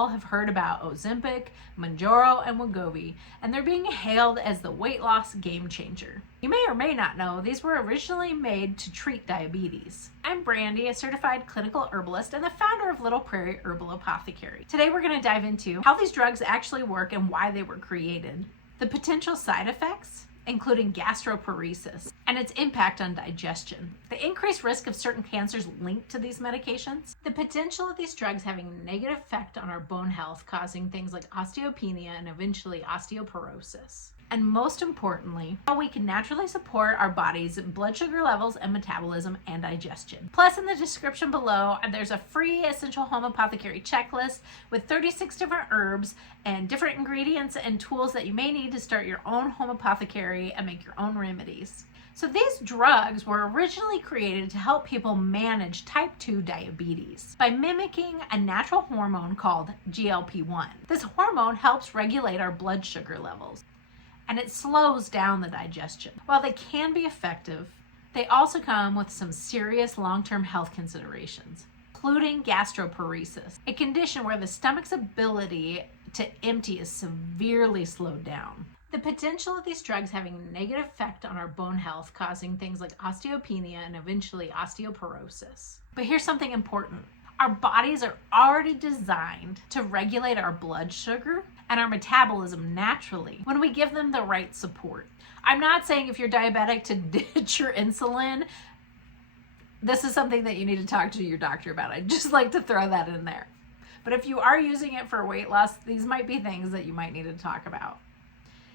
all have heard about Ozempic, Mounjaro, and Wegovy, and they're being hailed as the weight loss game changer. You may or may not know these were originally made to treat diabetes. I'm Brandy, a certified clinical herbalist and the founder of Little Prairie Herbal Apothecary. Today we're going to dive into how these drugs actually work and why they were created, the potential side effects, including gastroparesis, and its impact on digestion, the increased risk of certain cancers linked to these medications, the potential of these drugs having a negative effect on our bone health, causing things like osteopenia and eventually osteoporosis. And most importantly, how we can naturally support our body's blood sugar levels and metabolism and digestion. Plus, in the description below, there's a free Essential Home Apothecary checklist with 36 different herbs and different ingredients and tools that you may need to start your own home apothecary and make your own remedies. So these drugs were originally created to help people manage type 2 diabetes by mimicking a natural hormone called GLP-1. This hormone helps regulate our blood sugar levels, and it slows down the digestion. While they can be effective, they also come with some serious long-term health considerations, including gastroparesis, a condition where the stomach's ability to empty is severely slowed down. The potential of these drugs having a negative effect on our bone health, causing things like osteopenia and eventually osteoporosis. But here's something important. Our bodies are already designed to regulate our blood sugar and our metabolism naturally when we give them the right support. I'm not saying if you're diabetic to ditch your insulin. This is something that you need to talk to your doctor about. I'd just like to throw that in there. But if you are using it for weight loss, these might be things that you might need to talk about.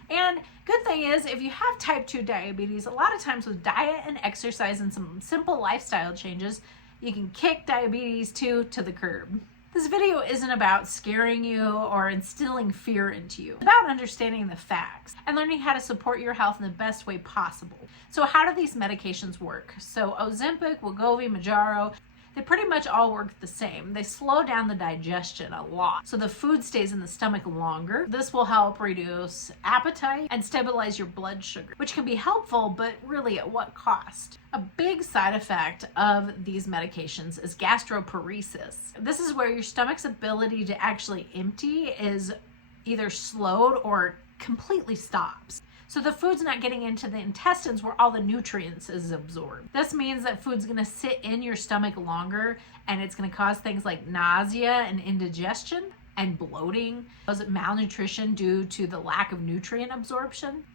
And good thing is, if you have type 2 diabetes, a lot of times with diet and exercise and some simple lifestyle changes, you can kick diabetes to the curb. This video isn't about scaring you or instilling fear into you. It's about understanding the facts and learning how to support your health in the best way possible. So how do these medications work? So Ozempic, Wegovy, Mounjaro, they pretty much all work the same. They slow down the digestion a lot, so the food stays in the stomach longer. This will help reduce appetite and stabilize your blood sugar, which can be helpful, but really at what cost? A big side effect of these medications is gastroparesis. This is where your stomach's ability to actually empty is either slowed or completely stops. So the food's not getting into the intestines where all the nutrients is absorbed. This means that food's going to sit in your stomach longer, and it's going to cause things like nausea and indigestion and bloating, malnutrition due to the lack of nutrient absorption.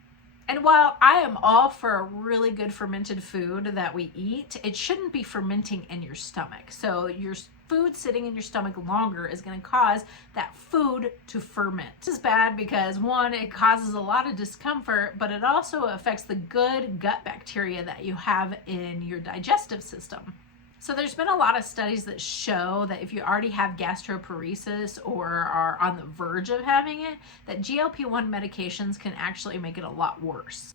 And while I am all for a really good fermented food that we eat, it shouldn't be fermenting in your stomach. So your food sitting in your stomach longer is going to cause that food to ferment. This is bad because, one, it causes a lot of discomfort, but it also affects the good gut bacteria that you have in your digestive system. So there's been a lot of studies that show that if you already have gastroparesis or are on the verge of having it, that GLP-1 medications can actually make it a lot worse.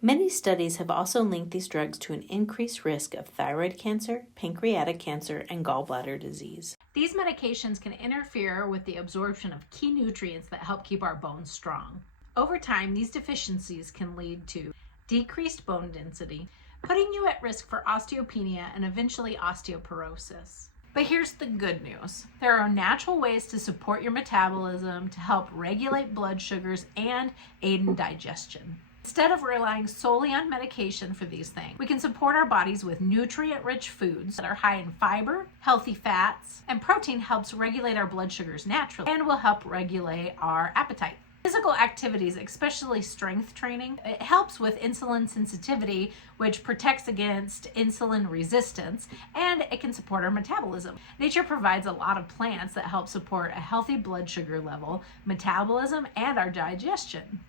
Many studies have also linked these drugs to an increased risk of thyroid cancer, pancreatic cancer, and gallbladder disease. These medications can interfere with the absorption of key nutrients that help keep our bones strong. Over time, these deficiencies can lead to decreased bone density, putting you at risk for osteopenia and eventually osteoporosis. But here's the good news. There are natural ways to support your metabolism to help regulate blood sugars and aid in digestion. Instead of relying solely on medication for these things, we can support our bodies with nutrient-rich foods that are high in fiber, healthy fats, and protein helps regulate our blood sugars naturally and will help regulate our appetite. Physical activities, especially strength training, it helps with insulin sensitivity, which protects against insulin resistance, and it can support our metabolism. Nature provides a lot of plants that help support a healthy blood sugar level, metabolism, and our digestion.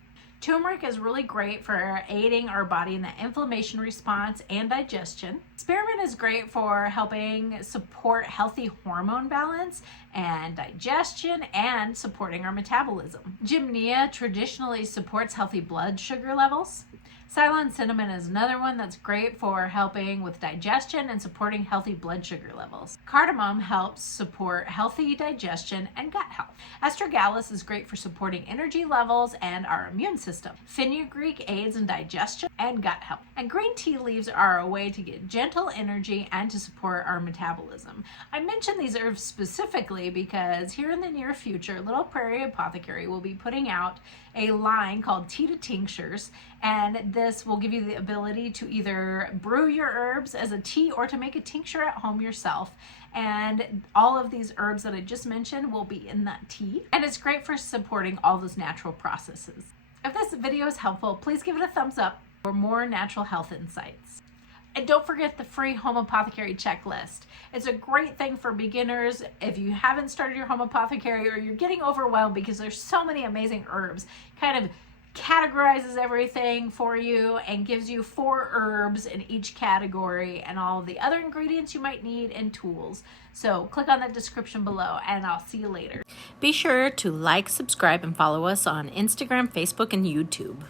Turmeric is really great for aiding our body in the inflammation response and digestion. Spearmint is great for helping support healthy hormone balance and digestion and supporting our metabolism. Gymnea traditionally supports healthy blood sugar levels. Ceylon cinnamon is another one that's great for helping with digestion and supporting healthy blood sugar levels. Cardamom helps support healthy digestion and gut health. Astragalus is great for supporting energy levels and our immune system. Fenugreek aids in digestion and gut health. And green tea leaves are a way to get gentle energy and to support our metabolism. I mention these herbs specifically because here in the near future, Little Prairie Apothecary will be putting out a line called tea-to-tinctures, and this will give you the ability to either brew your herbs as a tea or to make a tincture at home yourself. And all of these herbs that I just mentioned will be in that tea, and it's great for supporting all those natural processes. If this video is helpful, please give it a thumbs up for more natural health insights. And don't forget the free home apothecary checklist. It's a great thing for beginners if you haven't started your home apothecary or you're getting overwhelmed because there's so many amazing herbs. Kind of categorizes everything for you and gives you 4 herbs in each category and all of the other ingredients you might need and tools. So click on that description below and I'll see you later. Be sure to like, subscribe, and follow us on Instagram, Facebook, and YouTube.